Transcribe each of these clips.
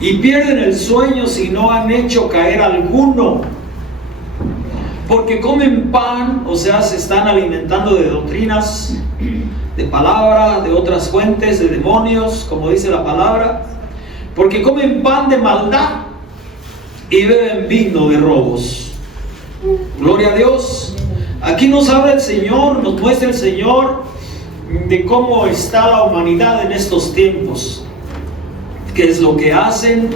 y pierden el sueño si no han hecho caer alguno. Porque comen pan, o sea, se están alimentando de doctrinas, de palabra, de otras fuentes, de demonios, como dice la palabra. Porque comen pan de maldad y beben vino de robos. Gloria a Dios. Aquí nos habla el Señor, nos muestra el Señor de cómo está la humanidad en estos tiempos. Qué es lo que hacen,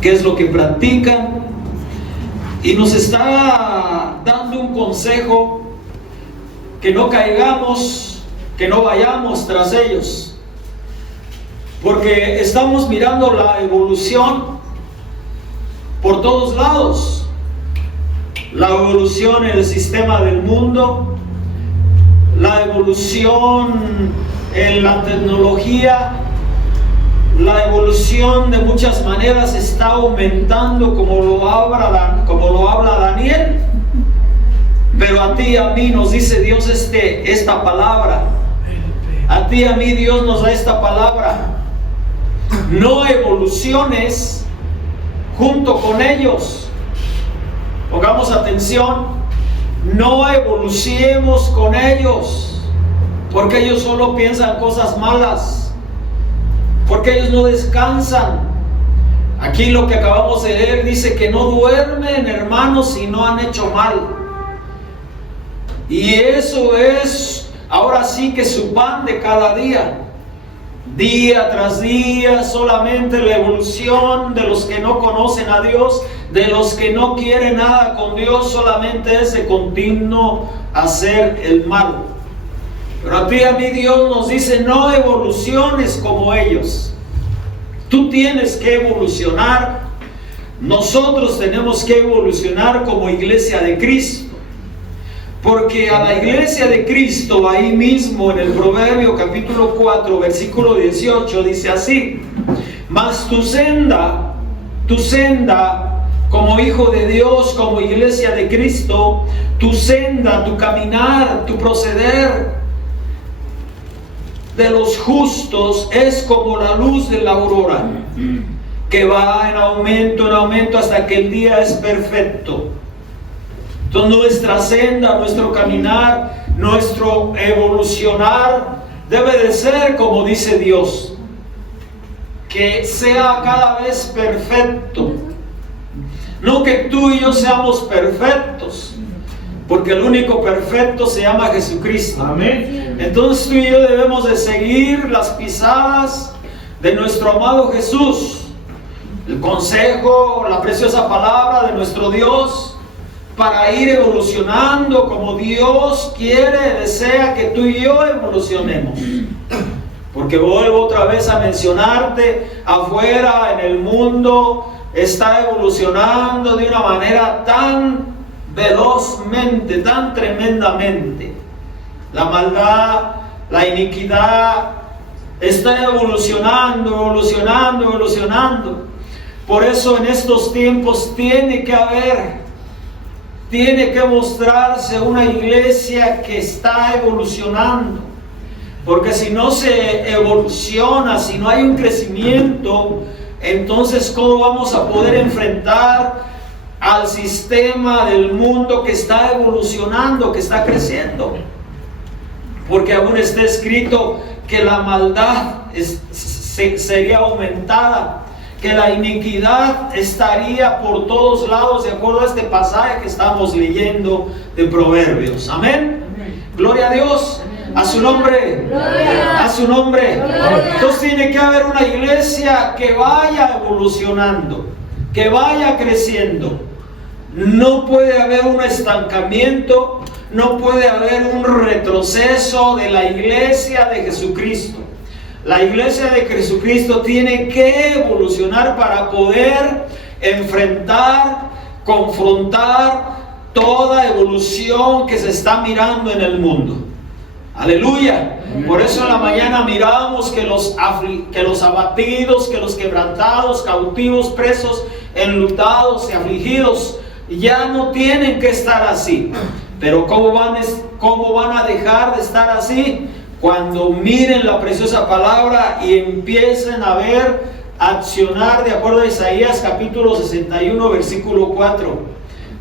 qué es lo que practican. Y nos está dando un consejo: que no caigamos, que no vayamos tras ellos. Porque estamos mirando la evolución por todos lados. La evolución en el sistema del mundo, la evolución en la tecnología, la evolución de muchas maneras está aumentando, como lo habla Daniel. Pero a ti y a mí nos dice Dios esta palabra. A ti y a mí Dios nos da esta palabra: no evoluciones junto con ellos. Pongamos atención: no evolucionemos con ellos, porque ellos solo piensan cosas malas, porque ellos no descansan. Aquí lo que acabamos de leer dice que no duermen, hermanos, si no han hecho mal. Y eso es ahora sí que su pan de cada día. Día tras día, solamente la evolución de los que no conocen a Dios, de los que no quieren nada con Dios, solamente ese continuo hacer el mal. Pero a ti y a mí Dios nos dice: no evoluciones como ellos. Tú tienes que evolucionar. Nosotros tenemos que evolucionar como iglesia de Cristo. Porque a la iglesia de Cristo, ahí mismo en el Proverbio capítulo 4, versículo 18, dice así: mas tu senda, como hijo de Dios, como iglesia de Cristo, tu senda, tu caminar, tu proceder de los justos es como la luz de la aurora, que va en aumento hasta que el día es perfecto. Entonces nuestra senda, nuestro caminar, nuestro evolucionar debe de ser como dice Dios, que sea cada vez perfecto. No que tú y yo seamos perfectos, porque el único perfecto se llama Jesucristo. Amén. Entonces tú y yo debemos de seguir las pisadas de nuestro amado Jesús, el consejo, la preciosa palabra de nuestro Dios, para ir evolucionando como Dios quiere, desea que tú y yo evolucionemos. Porque vuelvo otra vez a mencionarte, afuera en el mundo está evolucionando de una manera tan velozmente, tan tremendamente. La maldad, la iniquidad está evolucionando. Por eso en estos tiempos tiene que mostrarse una iglesia que está evolucionando. Porque si no se evoluciona, si no hay un crecimiento, entonces ¿cómo vamos a poder enfrentar al sistema del mundo que está evolucionando, que está creciendo? Porque aún está escrito que la maldad sería aumentada, que la iniquidad estaría por todos lados, de acuerdo a este pasaje que estamos leyendo de Proverbios. Amén. Gloria a Dios. A su nombre. Gloria. A su nombre. Gloria. Entonces tiene que haber una iglesia que vaya evolucionando, que vaya creciendo. No puede haber un estancamiento, no puede haber un retroceso de la iglesia de Jesucristo. La iglesia de Jesucristo tiene que evolucionar para poder enfrentar, confrontar toda evolución que se está mirando en el mundo. Aleluya. Por eso en la mañana miramos que los abatidos, que los quebrantados, cautivos, presos, enlutados y afligidos ya no tienen que estar así. Pero ¿cómo van a dejar de estar así? Cuando miren la preciosa palabra y empiecen a ver accionar de acuerdo a Isaías capítulo 61 versículo 4.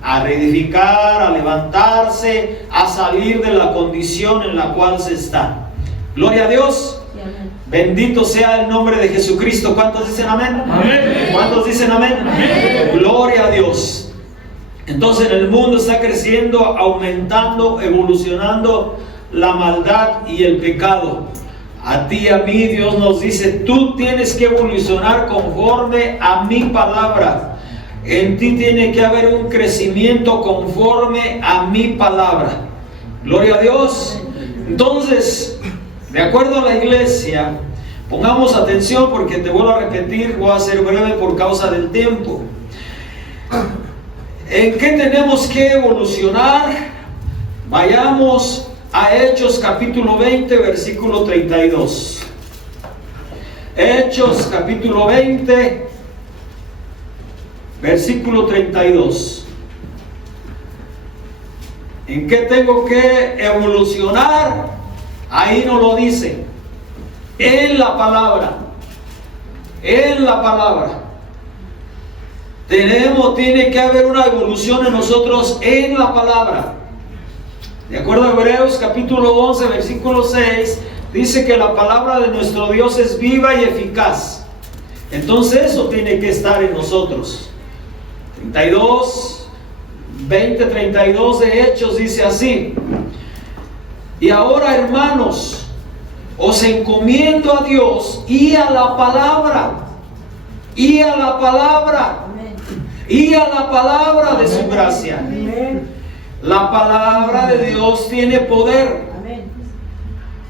A reedificar, a levantarse, a salir de la condición en la cual se está. Gloria a Dios. Bendito sea el nombre de Jesucristo. ¿Cuántos dicen amén? Amén. ¿Cuántos dicen amén? Amén. Gloria a Dios. Entonces el mundo está creciendo, aumentando, evolucionando la maldad y el pecado. A ti y a mí Dios nos dice, tú tienes que evolucionar conforme a mi palabra. En ti tiene que haber un crecimiento conforme a mi palabra. Gloria a Dios. Entonces, de acuerdo a la iglesia, pongamos atención porque te vuelvo a repetir, voy a ser breve por causa del tiempo. ¿En qué tenemos que evolucionar? Vayamos a Hechos capítulo 20, versículo 32. Hechos capítulo 20, versículo 32. ¿En qué tengo que evolucionar? Ahí no lo dice. En la palabra. En la palabra. Tiene que haber una evolución en nosotros en la palabra. De acuerdo a Hebreos capítulo 11, versículo 6, dice que la palabra de nuestro Dios es viva y eficaz. Entonces eso tiene que estar en nosotros. 32 de Hechos dice así: y ahora, hermanos, os encomiendo a Dios y a la palabra, y a la palabra, y a la palabra de su gracia. La palabra de Dios tiene poder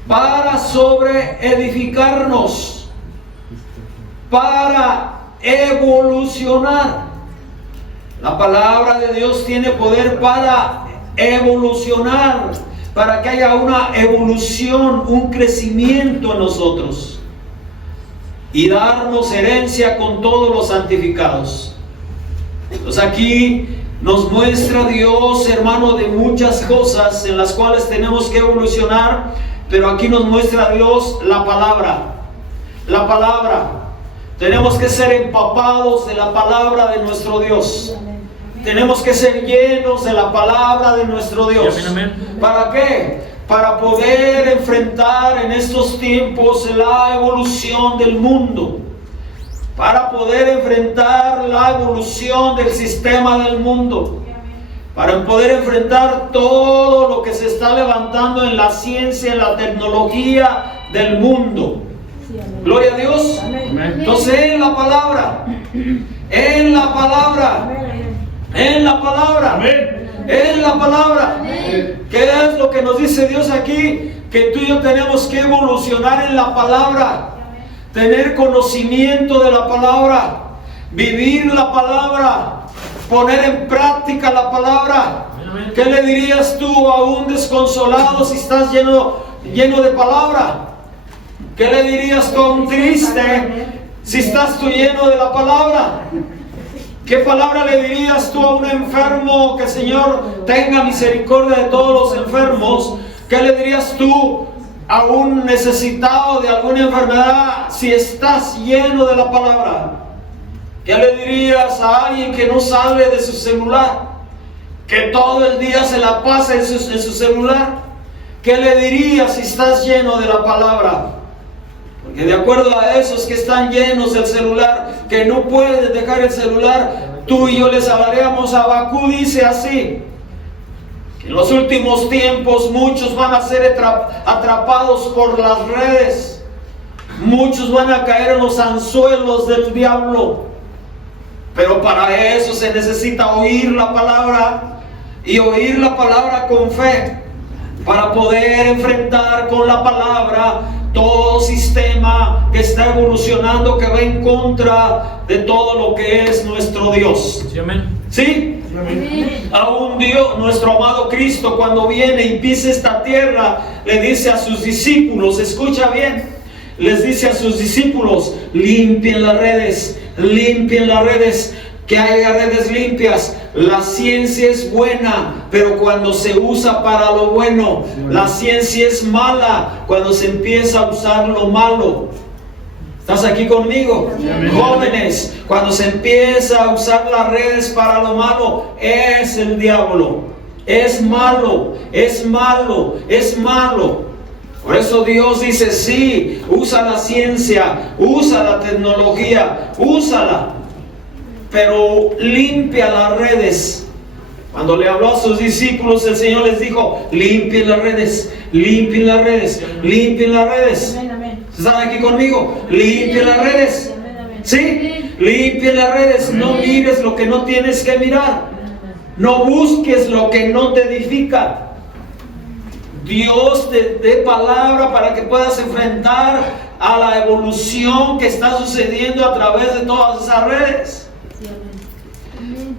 para sobreedificarnos, para evolucionar. La palabra de Dios tiene poder para evolucionar, para que haya una evolución, un crecimiento en nosotros y darnos herencia con todos los santificados. Entonces aquí nos muestra Dios, hermano, de muchas cosas en las cuales tenemos que evolucionar, pero aquí nos muestra Dios la palabra. La palabra. Tenemos que ser empapados de la palabra de nuestro Dios. Tenemos que ser llenos de la palabra de nuestro Dios. ¿Para qué? Para poder enfrentar en estos tiempos la evolución del mundo. Para poder enfrentar la evolución del sistema del mundo. Para poder enfrentar todo lo que se está levantando en la ciencia, en la tecnología del mundo. Gloria a Dios. Entonces en la palabra. En la palabra. En la palabra. En la palabra. ¿Qué es lo que nos dice Dios aquí? Que tú y yo tenemos que evolucionar en la palabra. Tener conocimiento de la palabra. Vivir la palabra. Poner en práctica la palabra. ¿Qué le dirías tú a un desconsolado si estás lleno de palabra? ¿Qué le dirías tú a un triste si estás tú lleno de la palabra? ¿Qué palabra le dirías tú a un enfermo? Que el Señor tenga misericordia de todos los enfermos. ¿Qué le dirías tú a un necesitado de alguna enfermedad si estás lleno de la palabra? ¿Qué le dirías a alguien que no sale de su celular? Que todo el día se la pasa en su celular. ¿Qué le dirías si estás lleno de la palabra? Porque de acuerdo a esos que están llenos del celular, que no pueden dejar el celular, tú y yo les hablaríamos. Habacuc dice así: que en los últimos tiempos muchos van a ser atrapados por las redes, muchos van a caer en los anzuelos del diablo. Pero para eso se necesita oír la palabra, y oír la palabra con fe, para poder enfrentar con la palabra todo sistema que está evolucionando, que va en contra de todo lo que es nuestro Dios. Sí, amén. ¿Sí? Amén. Aún Dios, nuestro amado Cristo, cuando viene y pisa esta tierra, le dice a sus discípulos, escucha bien, les dice a sus discípulos: limpien las redes, que haya redes limpias. La ciencia es buena, pero cuando se usa para lo bueno. La ciencia es mala cuando se empieza a usar lo malo. ¿Estás aquí conmigo? Amén. Jóvenes, cuando se empieza a usar las redes para lo malo, es el diablo. Es malo, es malo, es malo. Por eso Dios dice, sí, usa la ciencia, usa la tecnología, úsala, pero limpia las redes. Cuando le habló a sus discípulos, el Señor les dijo, limpien las redes, limpien las redes, limpien las redes. ¿Están aquí conmigo? Limpien las redes. ¿Sí? Limpien las redes. No mires lo que no tienes que mirar. No busques lo que no te edifica. Dios te dé palabra para que puedas enfrentar a la evolución que está sucediendo a través de todas esas redes.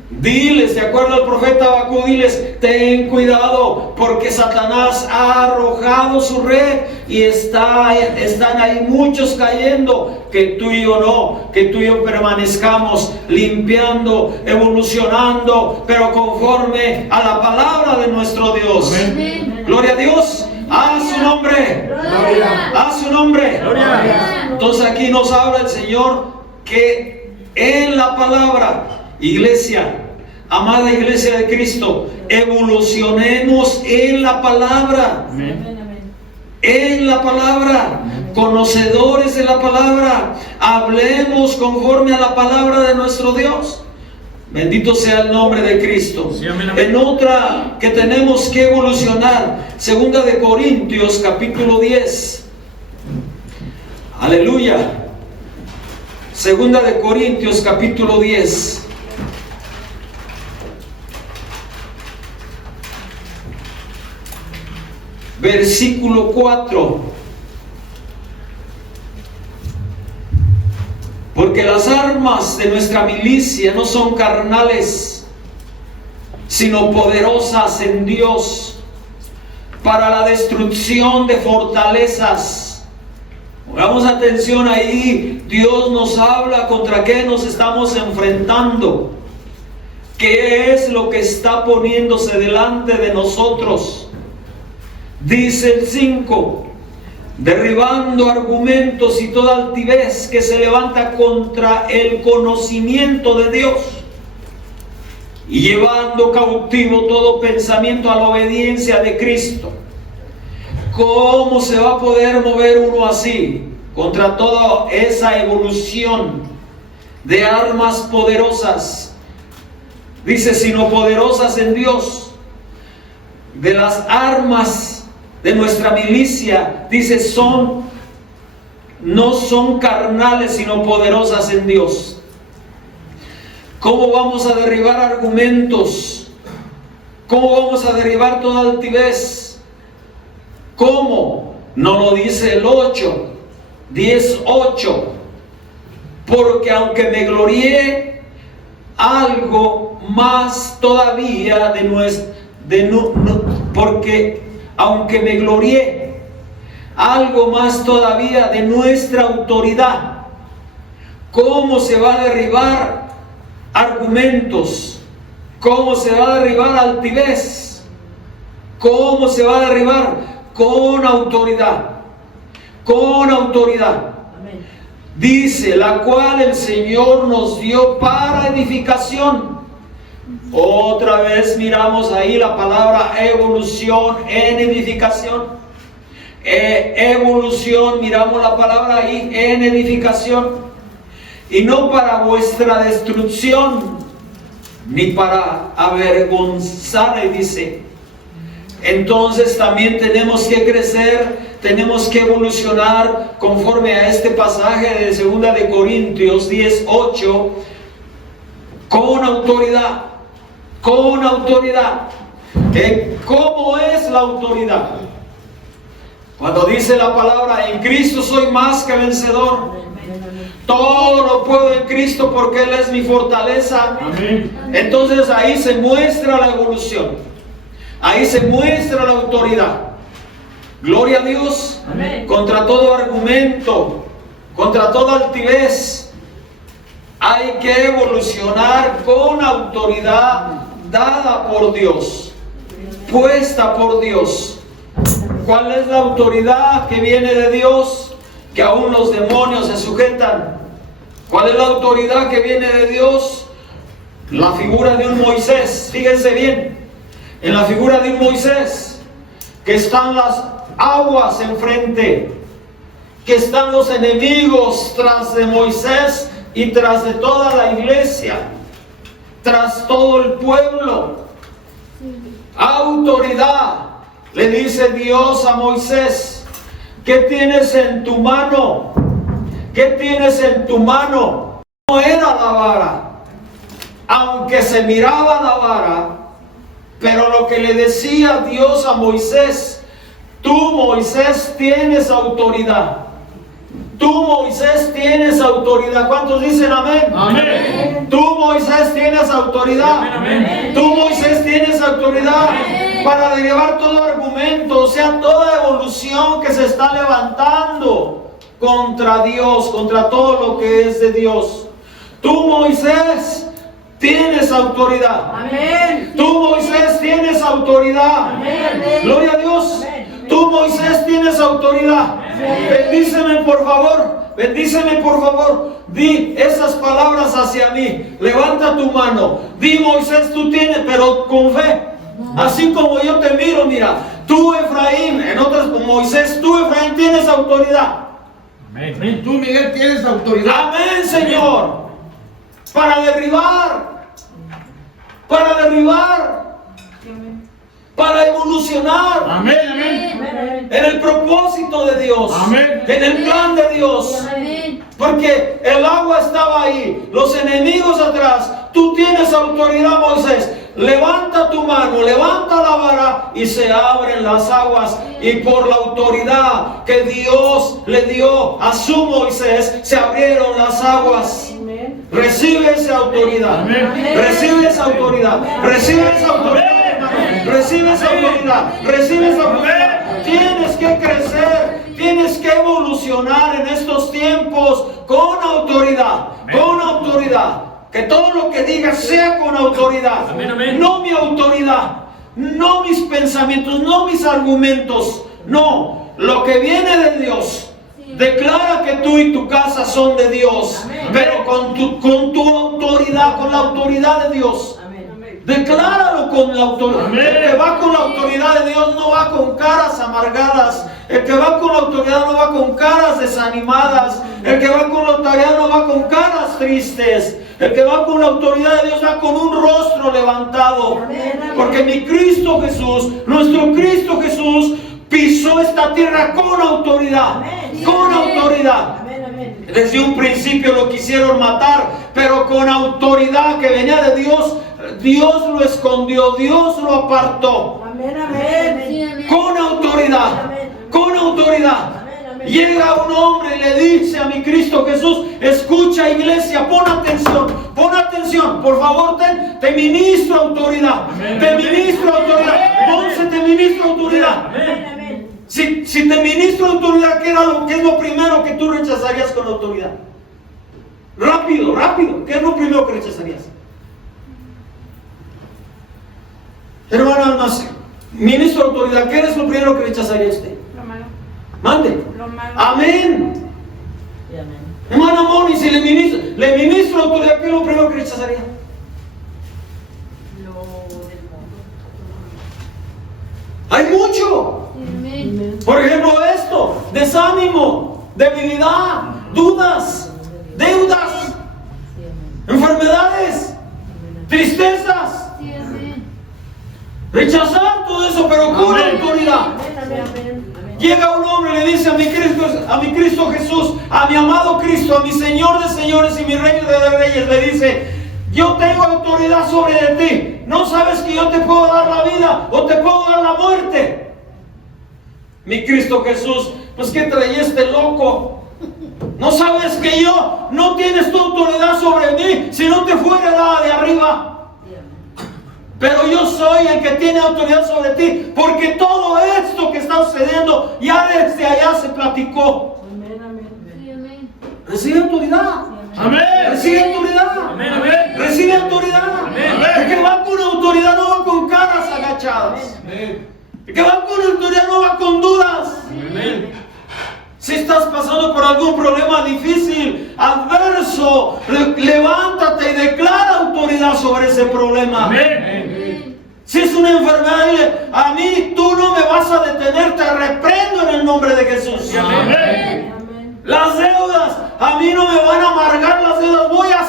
Diles, de acuerdo al profeta Habacuc, diles, ten cuidado porque Satanás ha arrojado su red y están ahí muchos cayendo. Que tú y yo no, que tú y yo permanezcamos limpiando, evolucionando, pero conforme a la palabra de nuestro Dios. Amén. Gloria a Dios. A su nombre. Gloria. A su nombre. Gloria. Entonces aquí nos habla el Señor que en la palabra, iglesia, amada iglesia de Cristo, evolucionemos en la palabra. Amén. En la palabra, conocedores de la palabra, hablemos conforme a la palabra de nuestro Dios. Bendito sea el nombre de Cristo. Sí, amén, amén. En otra que tenemos que evolucionar, 2 de Corintios capítulo 10. Aleluya. 2 de Corintios capítulo 10. Versículo 4. Porque las armas de nuestra milicia no son carnales, sino poderosas en Dios para la destrucción de fortalezas. Pongamos atención ahí. Dios nos habla contra qué nos estamos enfrentando. ¿Qué es lo que está poniéndose delante de nosotros? Dice el 5, derribando argumentos y toda altivez que se levanta contra el conocimiento de Dios y llevando cautivo todo pensamiento a la obediencia de Cristo. ¿Cómo se va a poder mover uno así contra toda esa evolución de armas poderosas? Dice, sino poderosas en Dios. De las armas de nuestra milicia, dice, no son carnales, sino poderosas en Dios. ¿Cómo vamos a derribar argumentos? ¿Cómo vamos a derribar toda altivez? ¿Cómo? No lo dice el 10:8. Porque aunque me glorié algo más todavía porque aunque me glorié algo más todavía de nuestra autoridad. ¿Cómo se va a derribar argumentos? ¿Cómo se va a derribar altivez? ¿Cómo se va a derribar? Con autoridad. Con autoridad. Amén. Dice, la cual el Señor nos dio para edificación. Otra vez miramos ahí la palabra evolución en edificación. Evolución, miramos la palabra ahí en edificación. Y no para vuestra destrucción, ni para avergonzar, dice. Entonces también tenemos que crecer, tenemos que evolucionar conforme a este pasaje de 2 de Corintios 10:8, con autoridad. Con autoridad. ¿Cómo es la autoridad? Cuando dice la palabra, en Cristo soy más que vencedor. Todo lo puedo en Cristo porque Él es mi fortaleza. Amén. Entonces ahí se muestra la evolución. Ahí se muestra la autoridad. Gloria a Dios. Amén. Contra todo argumento, contra toda altivez, hay que evolucionar con autoridad dada por Dios, puesta por Dios. ¿Cuál es la autoridad que viene de Dios? que aún los demonios se sujetan. ¿Cuál es la autoridad que viene de Dios? La figura de un Moisés. Fíjense bien, en la figura de un Moisés, que están las aguas enfrente, que están los enemigos tras de Moisés y tras de toda la iglesia, tras todo el pueblo. Autoridad. Le dice Dios a Moisés: ¿qué tienes en tu mano? ¿Qué tienes en tu mano? No era la vara, aunque se miraba la vara, pero lo que le decía Dios a Moisés: tú, Moisés, tienes autoridad. Tú, Moisés, tienes autoridad. ¿Cuántos dicen amén? Amén. Tú, Moisés, tienes autoridad. Amén. Tú, Moisés, tienes autoridad para derribar todo argumento, o sea, toda evolución que se está levantando contra Dios, contra todo lo que es de Dios. Tú, Moisés, tienes autoridad. Amén. Tú, Moisés, tienes autoridad. Amén. Gloria a Dios. Amén. Tú, Moisés, tienes autoridad. Bendíceme por favor. Bendíceme por favor. Di esas palabras hacia mí. Levanta tu mano. Di, Moisés, tú tienes, pero con fe. Así como yo te miro, mira. Tú, Efraín, en otras, Moisés, tú, Efraín, tienes autoridad. Amén. Tú, Miguel, tienes autoridad. Amén, Señor. Para derribar. Para derribar. Para evolucionar. Amén, amén. Amén. En el propósito de Dios. Amén. En el plan de Dios. Amén. Porque el agua estaba ahí, los enemigos atrás. Tú tienes autoridad, Moisés. Levanta tu mano, levanta la vara y se abren las aguas. Y por la autoridad que Dios le dio a su Moisés, se abrieron las aguas. Amén. Recibe esa autoridad. Amén. Recibe esa autoridad. Recibe esa autoridad. Recibe esa autoridad. Recibe esa autoridad. Tienes que crecer. Tienes que evolucionar en estos tiempos con autoridad. Con autoridad. Que todo lo que digas sea con autoridad. Amén, amén. No mi autoridad. No mis pensamientos. No mis argumentos. No. Lo que viene de Dios. Declara que tú y tu casa son de Dios. Amén. Pero con tu autoridad. Con la autoridad de Dios. Amén. Decláralo con la autoridad. Amén. El que va con la autoridad de Dios no va con caras amargadas. El que va con la autoridad no va con caras desanimadas. El que va con la autoridad no va con caras tristes. El que va con la autoridad de Dios va con un rostro levantado. Amén. Porque mi Cristo Jesús, nuestro Cristo Jesús, pisó esta tierra con autoridad. Amén. Con autoridad. Amén. Amén. Desde un principio lo quisieron matar, pero con autoridad que venía de Dios, Dios lo escondió, Dios lo apartó. Amén. Amén. Con autoridad, con autoridad. Amén. Llega un hombre y le dice a mi Cristo Jesús: escucha, iglesia, pon atención, por favor, te ministro autoridad, te ministro autoridad, Monse, te ministro autoridad. Amén. Amén. Si te ministro autoridad, ¿qué es lo primero que tú rechazarías con autoridad? Rápido, ¿qué es lo primero que rechazarías? Hermano Almacén, ministro autoridad, ¿qué es lo primero que rechazaría usted? Lo malo. Mande. Lo malo. Amén. Sí, amén. Hermano Moni, si le ministro autoridad, ¿qué es lo primero que rechazaría? Lo del mundo. Hay mucho. Amén. Por ejemplo, esto: desánimo, debilidad, dudas, deudas, enfermedades, tristezas. Rechazar todo eso, pero con Amén. autoridad. Amén. Amén. Llega un hombre y le dice a mi Cristo Jesús, a mi amado Cristo, a mi Señor de señores y mi Rey de reyes, le dice: yo tengo autoridad sobre de ti. ¿No sabes que yo te puedo dar la vida o te puedo dar la muerte? Mi Cristo Jesús: pues ¿qué trae este loco? ¿No sabes que yo no tienes tu autoridad sobre mí si no te fuera dada de arriba? Pero yo soy el que tiene autoridad sobre ti, porque todo esto que está sucediendo ya desde allá se platicó. Amén. Amén. Recibe autoridad. Amén. Recibe autoridad. Amén, amén. Recibe autoridad. Amén. El que va con autoridad no va con caras agachadas. Amén. El que va con autoridad no va con dudas. Amén. Si Si estás pasando por algún problema difícil, adverso, levántate y declara autoridad sobre ese problema. Amén. Si es una enfermedad, dile, a mí tú no me vas a detener, te reprendo en el nombre de Jesús. Amén. Las deudas, a mí no me van a amargar las deudas, voy a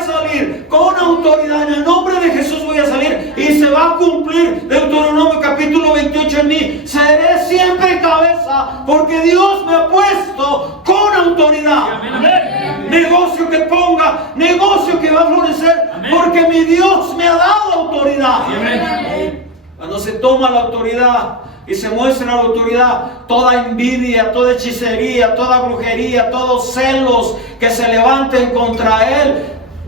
salir con autoridad, en el nombre de Jesús voy a salir y se va a cumplir Deuteronomio capítulo 28 en mí, seré siempre cabeza porque Dios me ha puesto con autoridad. Amén. Negocio que ponga, negocio que va a florecer, Amén. porque mi Dios me ha dado autoridad. Amén. Cuando se toma la autoridad y se muestra la autoridad, toda envidia, toda hechicería, toda brujería, todos celos que se levanten contra él,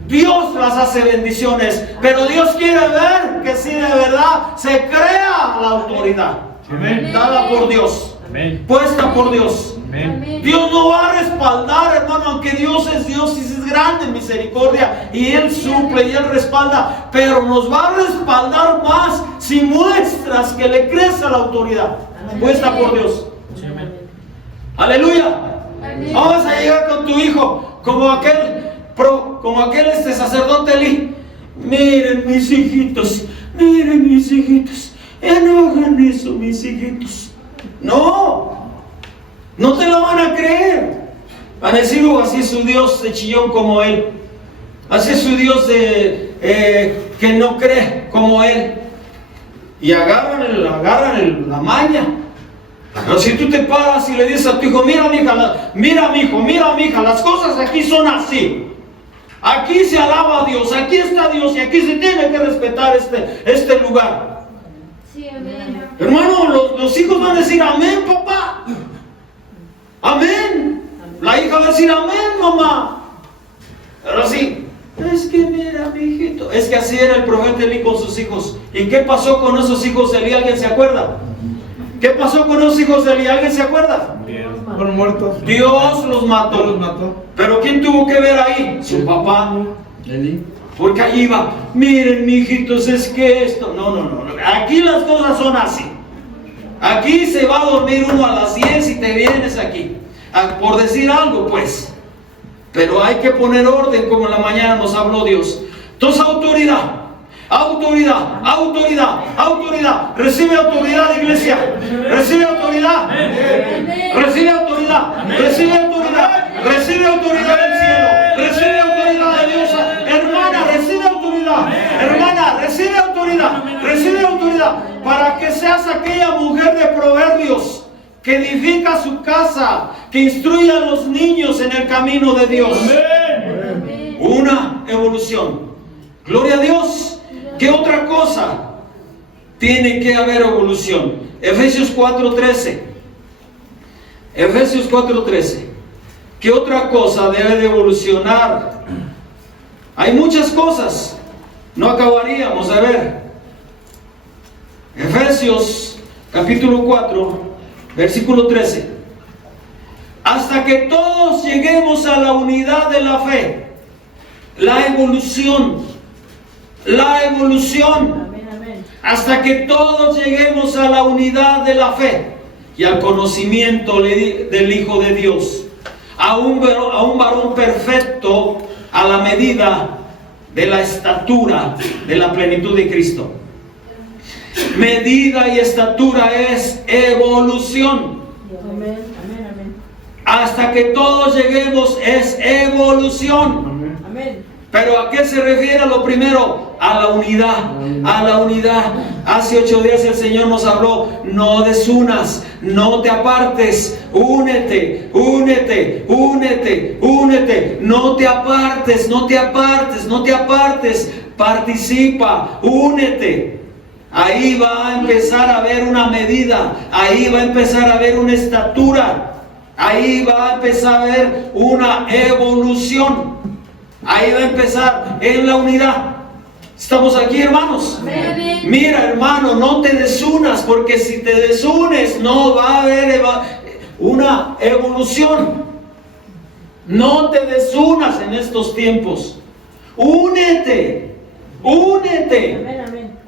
Dios las hace bendiciones. Pero Dios quiere ver que si de verdad se crea la autoridad, Amén. dada por Dios, Amén. puesta por Dios. Amén. Dios no va a respaldar, hermano, aunque Dios y es grande en misericordia y Él suple y Él respalda, pero nos va a respaldar más si muestras que le crees a la autoridad puesta por Dios. Aleluya. Vamos a llegar con tu hijo como aquel sacerdote Elí. Miren mis hijitos, ya no hagan eso, mis hijitos. No te lo van a creer. Van a decir, así es su Dios de chillón como él. Así es su Dios que no cree como él. Y agarran la maña. Pero si tú te paras y le dices a tu hijo, mira mi hija, las cosas aquí son así. Aquí se alaba a Dios, aquí está Dios y aquí se tiene que respetar este lugar. Sí, amén. Hermano, los hijos van a decir, amén, papá. Amén. La hija va a decir, amén, mamá. Pero sí, es que mira, mi hijito. Es que así era el profeta Elí con sus hijos. ¿Y qué pasó con esos hijos de Elí? ¿Alguien se acuerda? ¿Qué pasó con esos hijos de Elí? ¿Alguien se acuerda? Fueron muertos. Dios los mató. Pero ¿quién tuvo que ver ahí? Su papá. Elí. Porque allí iba, miren, mijitos, es que esto. No. Aquí las cosas son así. Aquí se va a dormir uno a las 10 y te vienes aquí. Por decir algo, pues. Pero hay que poner orden, como en la mañana nos habló Dios. Entonces, autoridad. Recibe autoridad, iglesia. Recibe autoridad. Recibe autoridad. Recibe autoridad. Recibe autoridad del cielo. Recibe autoridad de Dios. Hermana, recibe autoridad. Hermana, recibe autoridad. Recibe autoridad. Para que seas aquella mujer de proverbios que edifica su casa, que instruye a los niños en el camino de Dios. Amén. Una evolución. Gloria a Dios. ¿Qué otra cosa tiene que haber evolución? Efesios 4:13. Efesios 4:13. ¿Qué otra cosa debe de evolucionar? Hay muchas cosas. No acabaríamos. A ver. Efesios capítulo 4, versículo 13. Hasta que todos lleguemos a la unidad de la fe. La evolución. Hasta que todos lleguemos a la unidad de la fe y al conocimiento del Hijo de Dios, a un varón perfecto, a la medida de la estatura de la plenitud de Cristo. Medida y estatura es evolución. Hasta que todos lleguemos es evolución. Pero ¿a qué se refiere lo primero? A la unidad, a la unidad. Hace 8 días el Señor nos habló, no desunas, no te apartes, únete, no te apartes, participa, únete. Ahí va a empezar a haber una medida, ahí va a empezar a haber una estatura, ahí va a empezar a haber una evolución. Ahí va a empezar en la unidad. ¿Estamos aquí, hermanos? Amén. Mira, hermano, no te desunas, porque si te desunes no va a haber una evolución. No te desunas en estos tiempos. Únete. Amén.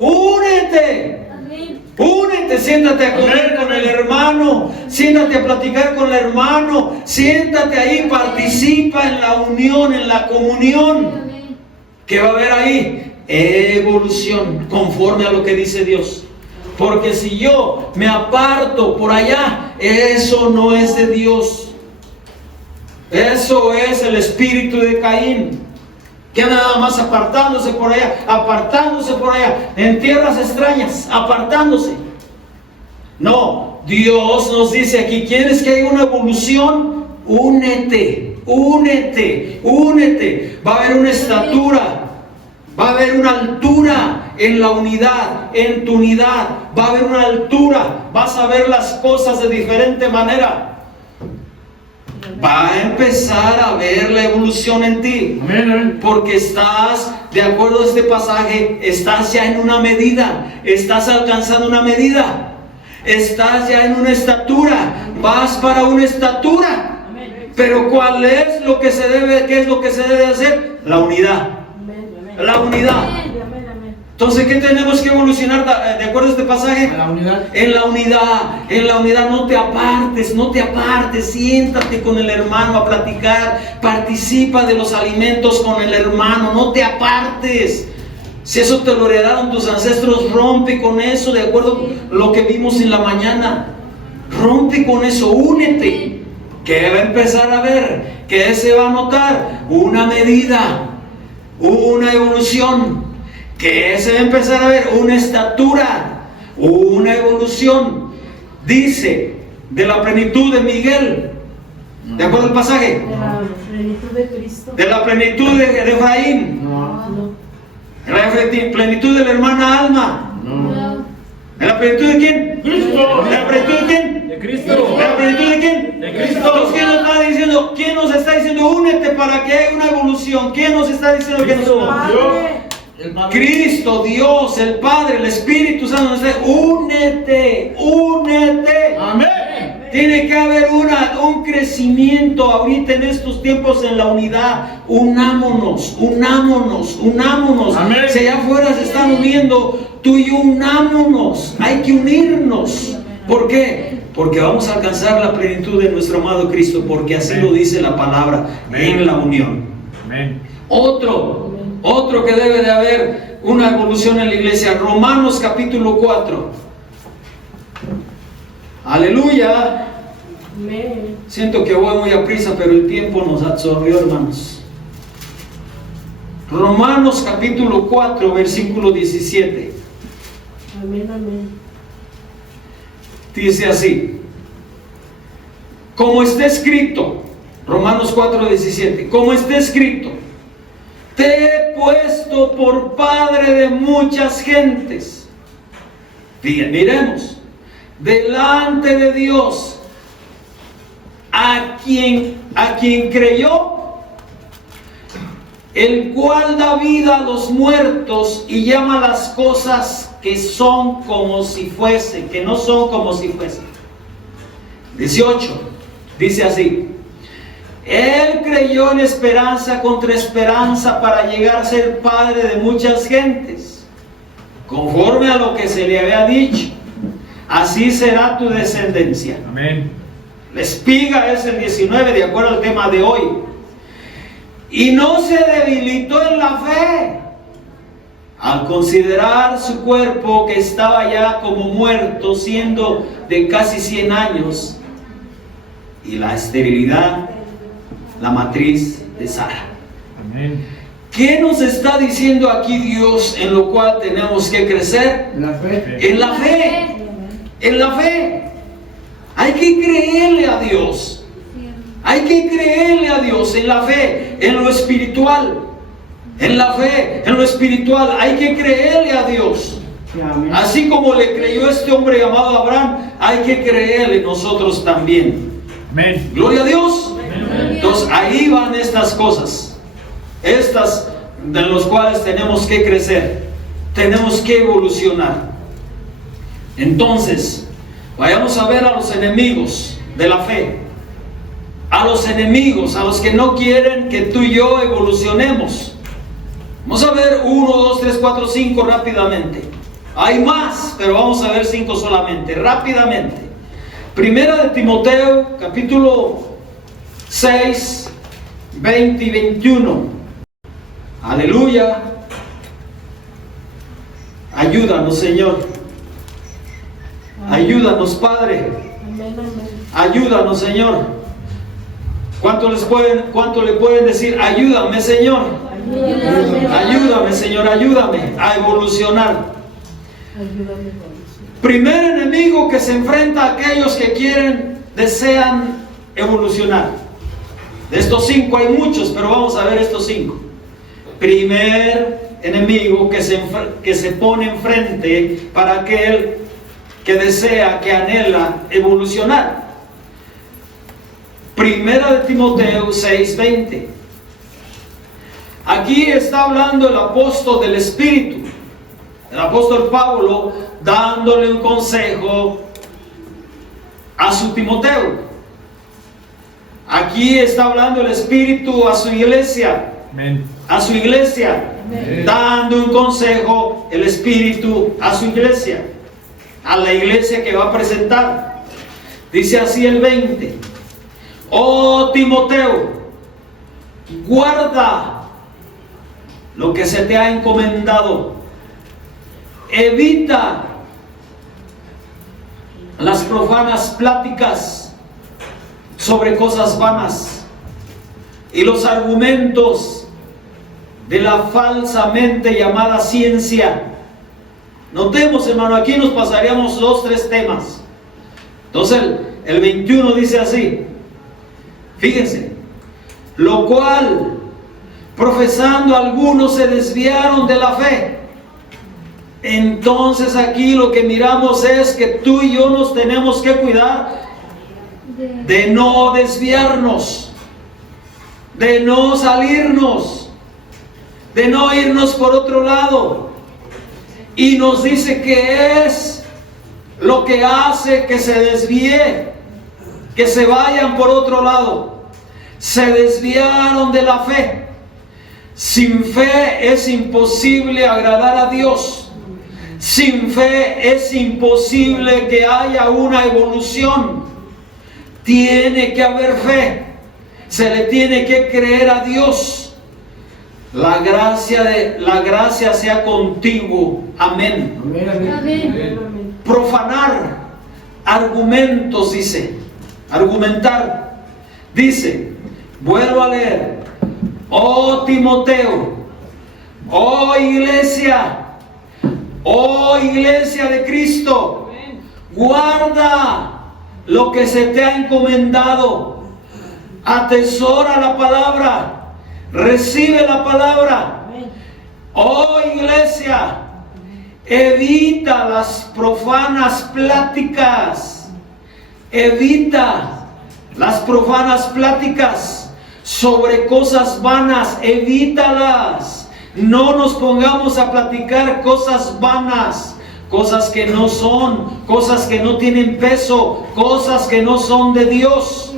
siéntate a comer con el hermano, siéntate a platicar con el hermano, siéntate ahí, participa en la unión, en la comunión. Amén. ¿Qué va a haber ahí? Evolución, conforme a lo que dice Dios. Porque si yo me aparto por allá, eso no es de Dios. Eso es el espíritu de Caín, que nada más apartándose por allá, en tierras extrañas, apartándose. No, Dios nos dice aquí, ¿quieres que haya una evolución? Únete, únete, únete. Va a haber una estatura, va a haber una altura en la unidad, en tu unidad. Va a haber una altura, vas a ver las cosas de diferente manera. Va a empezar a ver la evolución en ti. Amén, amén. Porque estás, de acuerdo a este pasaje, estás ya en una medida, estás alcanzando una medida, estás ya en una estatura, vas para una estatura. Pero ¿cuál es lo que se debe, qué es lo que se debe hacer? La unidad. La unidad. Entonces, ¿qué tenemos que evolucionar de acuerdo a este pasaje? A la unidad. En la unidad, no te apartes, siéntate con el hermano a platicar, participa de los alimentos con el hermano, no te apartes. Si eso te lo heredaron tus ancestros, rompe con eso, de acuerdo a lo que vimos en la mañana. Rompe con eso, únete. ¿Qué va a empezar a ver? ¿Qué se va a notar? Una medida, una evolución. ¿Qué se va a empezar a ver? Una estatura, una evolución. Dice, de la plenitud de Miguel, ¿de acuerdo al pasaje? De la plenitud de Cristo. De la plenitud de Efraín, No. de la plenitud de la hermana Alma. No. ¿De la plenitud de quién? Cristo. ¿De la plenitud de quién? De Cristo. ¿De la plenitud de quién? De Cristo. Entonces, ¿quién nos está diciendo? ¿Quién nos está diciendo? Únete para que haya una evolución. ¿Quién nos está diciendo que nos Cristo. unamos? Padre. El Padre. Cristo, Dios, el Padre, el Espíritu Santo nos dice, únete, únete. Amén. Tiene que haber un crecimiento ahorita en estos tiempos en la unidad. Unámonos, unámonos, unámonos. Amén. Si allá afuera se están uniendo, tú y yo unámonos. Hay que unirnos. ¿Por qué? Porque vamos a alcanzar la plenitud de nuestro amado Cristo, porque así Amén. lo dice la palabra, Amén. en la unión. Amén. Otro que debe de haber una evolución en la iglesia, Romanos capítulo 4. Aleluya. Amén. Siento que voy muy a prisa, pero el tiempo nos absorbió, hermanos. Romanos capítulo 4, versículo 17. Amén, amén. Dice así: como está escrito, Romanos 4, 17, como está escrito, te he puesto por padre de muchas gentes. Miremos, delante de Dios, a quien creyó, el cual da vida a los muertos y llama las cosas que son como si fuesen, que no son como si fuesen. 18, dice así: él creyó en esperanza contra esperanza para llegar a ser padre de muchas gentes, conforme a lo que se le había dicho, así será tu descendencia. Amén. La espiga es el 19, de acuerdo al tema de hoy. Y no se debilitó en la fe, al considerar su cuerpo que estaba ya como muerto, siendo de casi 100 años, y la esterilidad, la matriz de Sara. Amén. ¿Qué nos está diciendo aquí Dios en lo cual tenemos que crecer? La fe. En la fe. En la fe. Hay que creerle a Dios. Hay que creerle a Dios en la fe, en lo espiritual. En la fe, en lo espiritual. Hay que creerle a Dios. Así como le creyó este hombre llamado Abraham, hay que creerle nosotros también. Amén. Gloria a Dios. Amén. Entonces ahí van estas cosas, estas de los cuales tenemos que crecer, tenemos que evolucionar. Entonces, vayamos a ver a los enemigos de la fe, a los enemigos, a los que no quieren que tú y yo evolucionemos. Vamos a ver 1, 2, 3, 4, 5 rápidamente. Hay más, pero vamos a ver 5 solamente, rápidamente. Primera de Timoteo, capítulo 6, 20 y 21. Aleluya. Ayúdanos, Señor. Ayúdanos, Padre. Amén, amén. Ayúdanos, Señor. ¿Cuánto le pueden decir? Ayúdame, Señor. Ayúdame. Ayúdame, Señor. Ayúdame a evolucionar. Ayúdame con eso. Primer enemigo que se enfrenta a aquellos que desean evolucionar. De estos 5 hay muchos, pero vamos a ver estos 5. Primer enemigo que se pone enfrente para aquel que desea, que anhela evolucionar. Primera de Timoteo 6:20. Aquí está hablando el apóstol del Espíritu, el apóstol Pablo, dándole un consejo a su Timoteo. Aquí está hablando el Espíritu a su iglesia. Amén. A su iglesia. Amén. Dando un consejo el Espíritu a su iglesia. A la iglesia que va a presentar. Dice así el 20. Oh Timoteo, guarda lo que se te ha encomendado. Evita las profanas pláticas sobre cosas vanas y los argumentos de la falsamente llamada ciencia. Notemos, hermano, aquí nos pasaríamos 2, 3 temas. Entonces el 21 dice así. Fíjense, lo cual, profesando algunos, se desviaron de la fe. Entonces aquí lo que miramos es que tú y yo nos tenemos que cuidar de no desviarnos, de no salirnos, de no irnos por otro lado. Y nos dice que es lo que hace que se desvíe, que se vayan por otro lado. Se desviaron de la fe. Sin fe es imposible agradar a Dios. Sin fe es imposible que haya una evolución. Tiene que haber fe. Se le tiene que creer a Dios. La gracia sea contigo. Amén. Amén. Amén. Amén. Amén. Profanar argumentos, dice. Argumentar. Dice, vuelvo a leer. Oh Timoteo, oh iglesia de Cristo, guarda lo que se te ha encomendado. Atesora la palabra, recibe la palabra. Oh iglesia, evita las profanas pláticas. Evita las profanas pláticas sobre cosas vanas, evítalas. No nos pongamos a platicar cosas vanas, cosas que no son, cosas que no tienen peso, cosas que no son de Dios.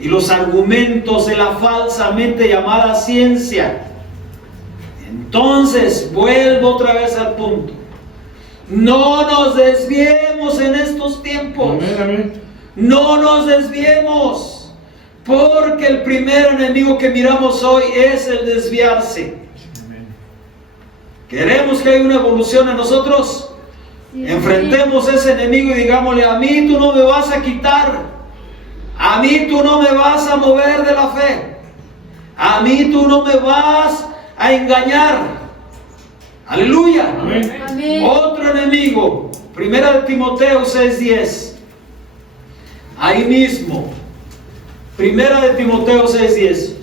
Y los argumentos de la falsamente llamada ciencia. Entonces, vuelvo otra vez al punto. No nos desviemos en estos tiempos. Amén. Amén. No nos desviemos, porque el primer enemigo que miramos hoy es el desviarse. Amén. ¿Queremos que haya una evolución en nosotros? Enfrentemos ese enemigo y digámosle: a mí tú no me vas a quitar, a mí tú no me vas a mover de la fe, a mí tú no me vas a engañar. Aleluya. Amén. Amén. Otro enemigo, Primera de Timoteo 6:10. Ahí mismo, Primera de Timoteo 6:10.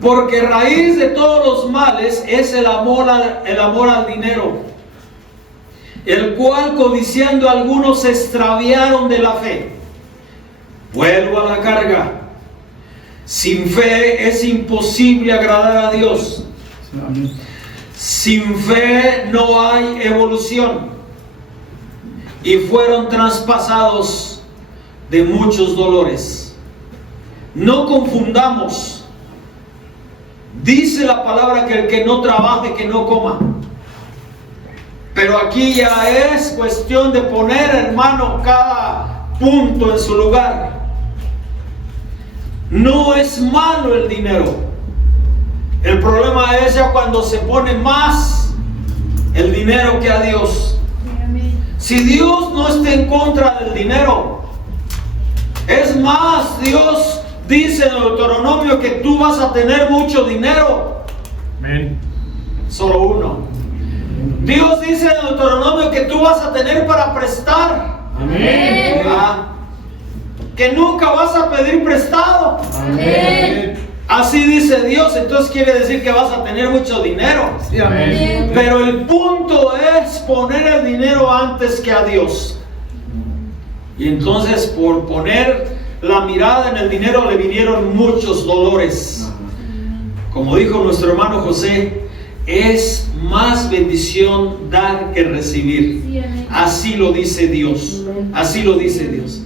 Porque raíz de todos los males es el amor al dinero, el cual codiciando algunos se extraviaron de la fe. Vuelvo a la carga. Sin fe es imposible agradar a Dios. Amén. Sin fe no hay evolución. Y fueron traspasados de muchos dolores. No confundamos Dice la palabra que el que no trabaje, que no coma. Pero aquí ya es cuestión de poner, hermano, cada punto en su lugar. No es malo el dinero. El problema es ya cuando se pone más el dinero que a Dios. Si Dios no está en contra del dinero, es más, Dios dice en Deuteronomio que tú vas a tener mucho dinero. Amén. Solo uno. Dios dice en Deuteronomio que tú vas a tener para prestar. Amén. Que nunca vas a pedir prestado. Amén. Así dice Dios, entonces quiere decir que vas a tener mucho dinero. Sí, amén. Pero el punto es poner el dinero antes que a Dios. Y entonces por poner la mirada en el dinero le vinieron muchos dolores. Como dijo nuestro hermano José, es más bendición dar que recibir. Así lo dice Dios. Así lo dice Dios.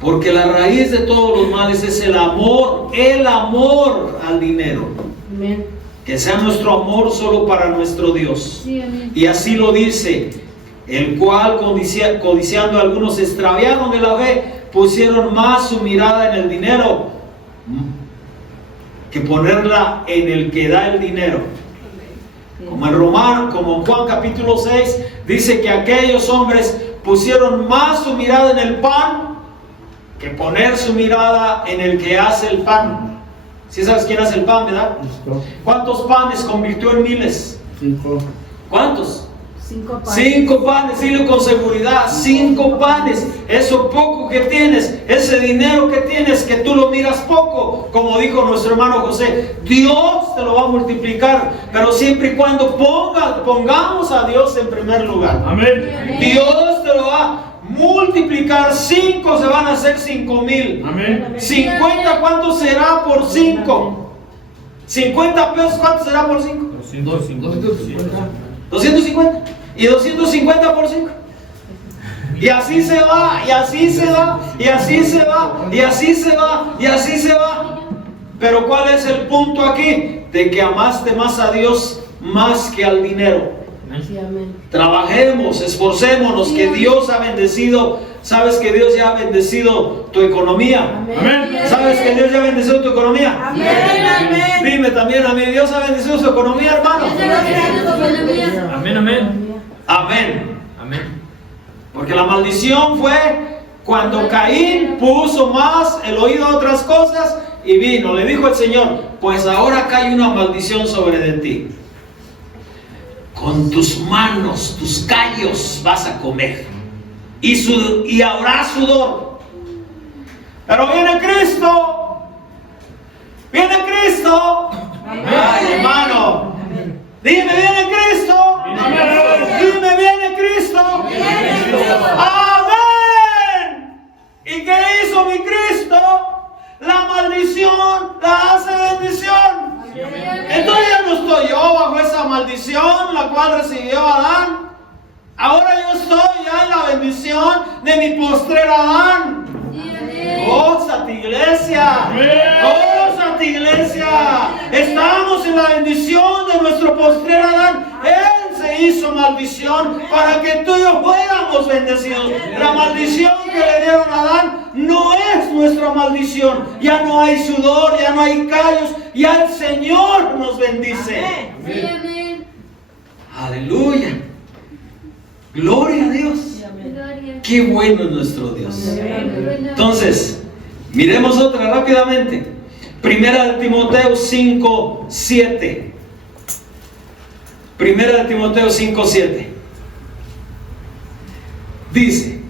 Porque la raíz de todos los males es el amor al dinero. Amén. Que sea nuestro amor solo para nuestro Dios. Sí, amén. Y así lo dice, el cual codiciando a algunos se extraviaron de la fe, pusieron más su mirada en el dinero que ponerla en el que da el dinero. Como en Juan capítulo 6 dice que aquellos hombres pusieron más su mirada en el pan que poner su mirada en el que hace el pan. ¿Sí sabes quién hace el pan, verdad? ¿Cuántos panes convirtió en miles? 5. ¿Cuántos? 5 panes. 5 panes, dilo con seguridad, 5 panes. Eso poco que tienes, ese dinero que tienes, que tú lo miras poco, como dijo nuestro hermano José, Dios te lo va a multiplicar, pero siempre y cuando pongamos a Dios en primer lugar. Amén. Dios te lo va a multiplicar. 5 se van a hacer 5,000. Amén. 50, ¿cuánto será por 5? 50 pesos, ¿cuánto será por 5? 250. 250. Y 250 por 5. Y así se va, y así se va, y así se va, y así se va, y así se va. Pero ¿cuál es el punto aquí? De que amaste más a Dios más que al dinero. Sí, amén. Trabajemos, esforcémonos, que Dios ha bendecido. ¿Sabes que Dios ya ha bendecido tu economía? Amén. ¿Sabes que Dios ya ha bendecido tu economía? Amén. Amén. Dime también a mí, ¿Dios ha bendecido su economía, hermano? Amén, amén. Amén. Amén. Porque la maldición fue cuando Caín puso más el oído a otras cosas y vino, le dijo el Señor, pues ahora cae una maldición sobre de ti. Con tus manos, tus callos vas a comer y habrá sudor. Pero viene Cristo. Viene Cristo. Ay, hermano. Dime, viene Cristo. Dime, viene Cristo. Amén. ¿Y qué hizo mi Cristo? La maldición la hace bendición. Entonces ya no estoy yo bajo esa maldición la cual recibió Adán. Ahora yo estoy ya en la bendición de mi postrer Adán. ¡Gózate, iglesia! ¡Gózate, iglesia! Estamos en la bendición de nuestro postrer Adán. Él se hizo maldición para que tú y yo fuéramos bendecidos. La maldición que le dieron a Adán no es nuestra maldición. Ya no hay sudor, ya no hay callos. Ya el Señor nos bendice. Aleluya. Gloria a Dios. Qué bueno es nuestro Dios. Entonces, miremos otra rápidamente. Primera de Timoteo 5:7. Primera de Timoteo 5:7. Dice: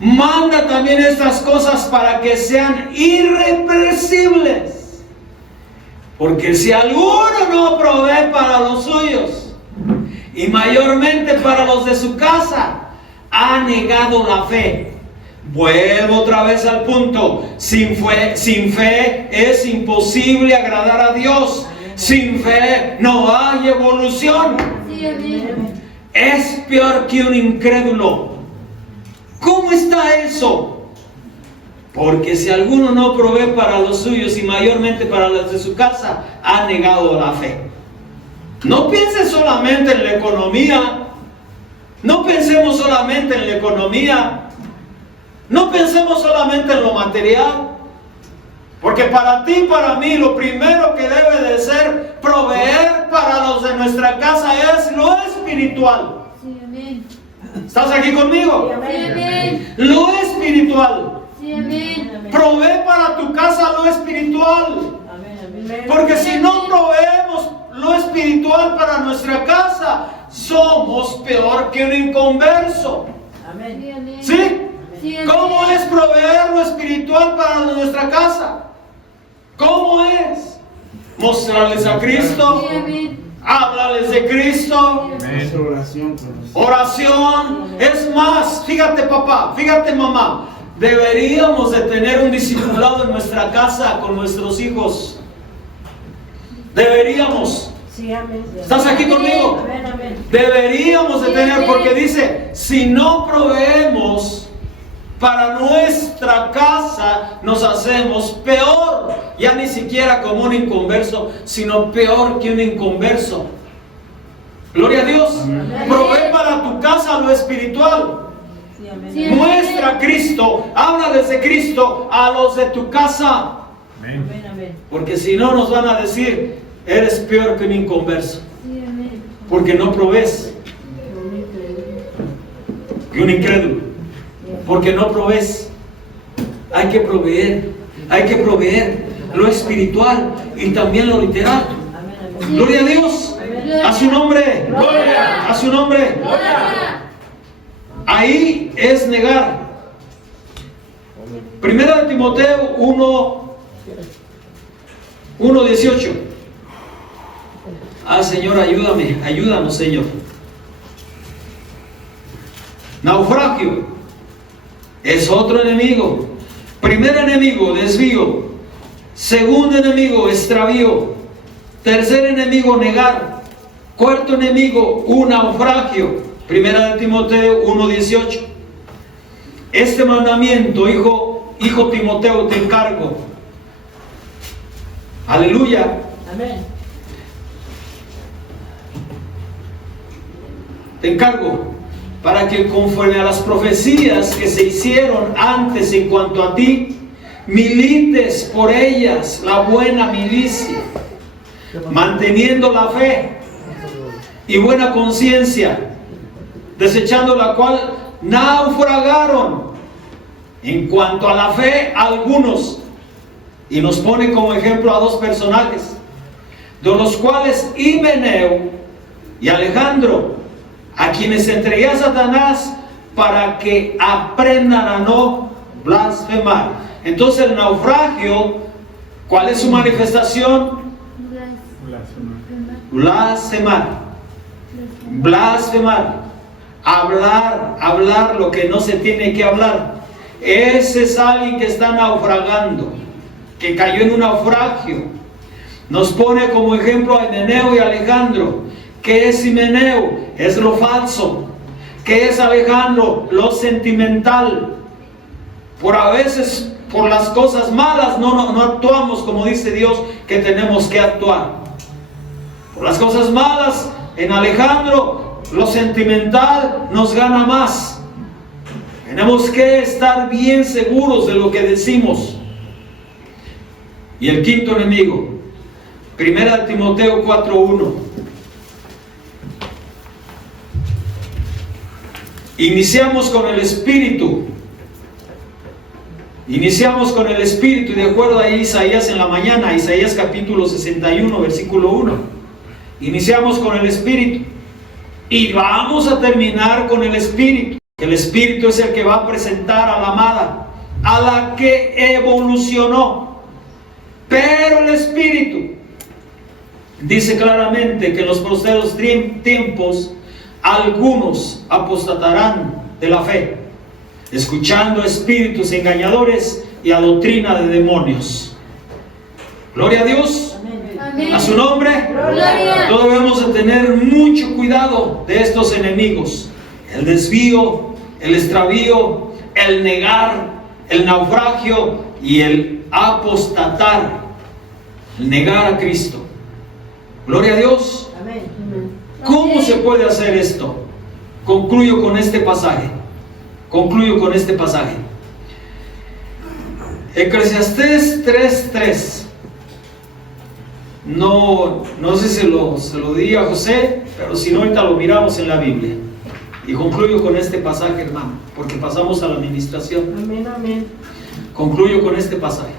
manda también estas cosas para que sean irreprensibles. Porque si alguno no provee para los suyos, y mayormente para los de su casa, ha negado la fe. Vuelvo otra vez al punto. Sin fe es imposible agradar a Dios. Sin fe no hay evolución. Es peor que un incrédulo. ¿Cómo está eso? Porque si alguno no provee para los suyos y mayormente para los de su casa, ha negado la fe. No pienses solamente en la economía. No pensemos solamente en la economía. No pensemos solamente en lo material. Porque para ti y para mí lo primero que debe de ser proveer para los de nuestra casa es lo espiritual. Sí, amén. ¿Estás aquí conmigo? Sí, amén. Lo espiritual. Sí, amén. Provee para tu casa lo espiritual. Porque si no proveemos lo espiritual para nuestra casa, somos peor que un inconverso. Sí, amén. ¿Sí? Sí, amén. ¿Cómo es proveer lo espiritual para nuestra casa? ¿Cómo es? Mostrarles a Cristo, Sí, amén. hablarles de Cristo, oración. Es más, fíjate papá, fíjate mamá, deberíamos de tener un discipulado en nuestra casa con nuestros hijos. Deberíamos. Sí, amén. ¿Estás aquí conmigo? Amén, amén. Deberíamos de tener, porque dice, si no proveemos para nuestra casa, nos hacemos peor, ya ni siquiera como un inconverso, sino peor que un inconverso. Gloria a Dios. Provee para tu casa lo espiritual. Sí, amén. Sí, amén. Muestra a Cristo, háblales de Cristo a los de tu casa. Amén, amén. Porque si no nos van a decir, eres peor que un inconverso. Sí, amén. Porque no provees. Que un incrédulo. Porque no provees. Hay que proveer. Hay que proveer lo espiritual y también lo literal. Gloria a Dios. A su nombre. Gloria. A su nombre. Gloria. Ahí es negar. Primera de Timoteo 1:18. Ah, Señor, ayúdame, ayúdanos, Señor. Naufragio es otro enemigo. Primer enemigo, desvío. Segundo enemigo, extravío. Tercer enemigo, negar. Cuarto enemigo, un naufragio. Primera de Timoteo 1:18. Este mandamiento, hijo Timoteo, te encargo. Aleluya. Amén. Te encargo para que conforme a las profecías que se hicieron antes en cuanto a ti, milites por ellas la buena milicia, manteniendo la fe y buena conciencia, desechando la cual naufragaron en cuanto a la fe algunos. Y nos pone como ejemplo a dos personajes, de los cuales Himeneo y Alejandro, a quienes entregué a Satanás para que aprendan a no blasfemar. Entonces el naufragio, ¿cuál es su manifestación? Blasfemar. Blasfemar. Hablar lo que no se tiene que hablar. Ese es alguien que está naufragando, que cayó en un naufragio. Nos pone como ejemplo a Himeneo y Alejandro. ¿Qué es Himeneo? Es lo falso. ¿Qué es Alejandro? Lo sentimental. A veces, por las cosas malas, no actuamos como dice Dios que tenemos que actuar. Por las cosas malas, en Alejandro, lo sentimental nos gana más. Tenemos que estar bien seguros de lo que decimos. Y el quinto enemigo, Primera de Timoteo 4:1. Iniciamos con el Espíritu. Iniciamos con el Espíritu, y de acuerdo a Isaías en la mañana, Isaías capítulo 61, versículo 1. Iniciamos con el Espíritu. Y vamos a terminar con el Espíritu. El Espíritu es el que va a presentar a la amada, a la que evolucionó. Pero el Espíritu dice claramente que en los postreros tiempos algunos apostatarán de la fe, escuchando espíritus engañadores y a doctrina de demonios. Gloria a Dios. Amén. A su nombre. Gloria. Todos debemos de tener mucho cuidado de estos enemigos: el desvío, el extravío, el negar, el naufragio y el apostatar, el negar a Cristo. Gloria a Dios. Amén. ¿Cómo se puede hacer esto? Concluyo con este pasaje. Eclesiastés 3:3. No sé si se lo di a José, pero si no, ahorita lo miramos en la Biblia. Y concluyo con este pasaje, hermano, porque pasamos a la administración. Amén, amén. Concluyo con este pasaje.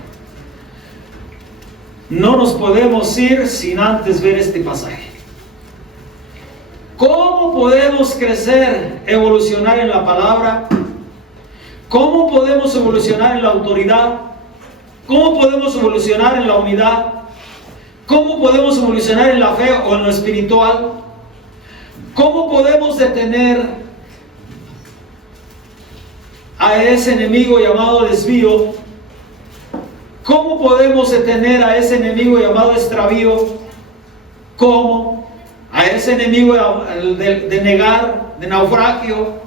No nos podemos ir sin antes ver este pasaje. ¿Cómo podemos crecer, evolucionar en la palabra? ¿Cómo podemos evolucionar en la autoridad? ¿Cómo podemos evolucionar en la unidad? ¿Cómo podemos evolucionar en la fe o en lo espiritual? ¿Cómo podemos detener a ese enemigo llamado desvío? ¿Cómo podemos detener a ese enemigo llamado extravío? ¿Cómo? A ese enemigo de negar, de naufragio,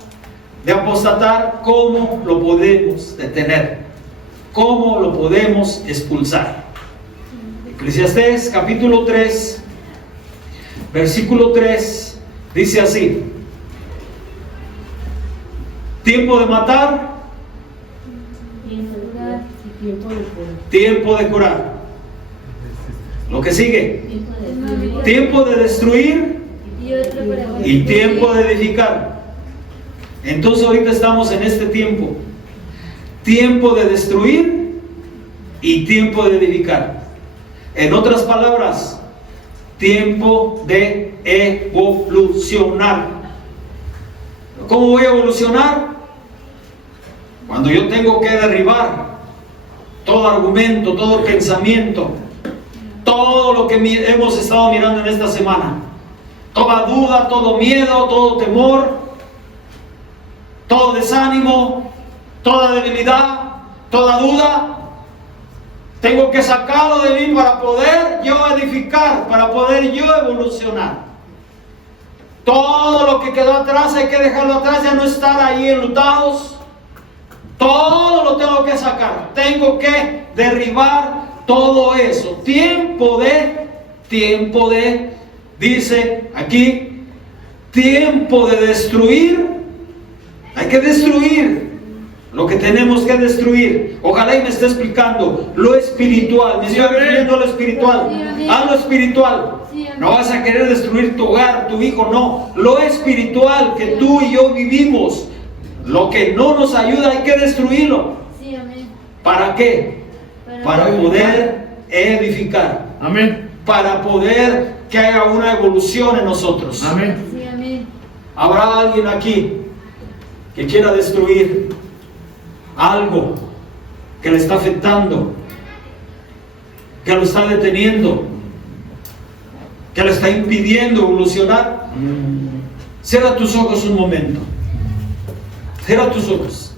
de apostatar. ¿Cómo lo podemos detener? ¿Cómo lo podemos expulsar? Eclesiastés capítulo 3, versículo 3, dice así: tiempo de matar, tiempo de curar. Lo que sigue: tiempo de destruir y tiempo de edificar. Entonces ahorita estamos en este tiempo: tiempo de destruir y tiempo de edificar. En otras palabras, tiempo de evolucionar. ¿Cómo voy a evolucionar? Cuando yo tengo que derribar todo argumento, todo pensamiento, todo lo que hemos estado mirando en esta semana, toda duda, todo miedo, todo temor, todo desánimo, toda debilidad, toda duda. Tengo que sacarlo de mí para poder yo edificar, para poder yo evolucionar. Todo lo que quedó atrás hay que dejarlo atrás, ya no estar ahí enlutados. Todo lo tengo que sacar. Tengo que derribar todo eso. Tiempo de, dice aquí, tiempo de destruir. Hay que destruir lo que tenemos que destruir. Ojalá y me esté explicando lo espiritual. Me estoy refiriendo a lo espiritual. A lo espiritual. No vas a querer destruir tu hogar, tu hijo, no. Lo espiritual que tú y yo vivimos, lo que no nos ayuda, hay que destruirlo. ¿Para qué? Para poder edificar. Amén. Para poder que haya una evolución en nosotros. Amén. ¿Habrá alguien aquí que quiera destruir algo que le está afectando, que lo está deteniendo, que le está impidiendo evolucionar? Cierra tus ojos un momento. Cierra tus ojos.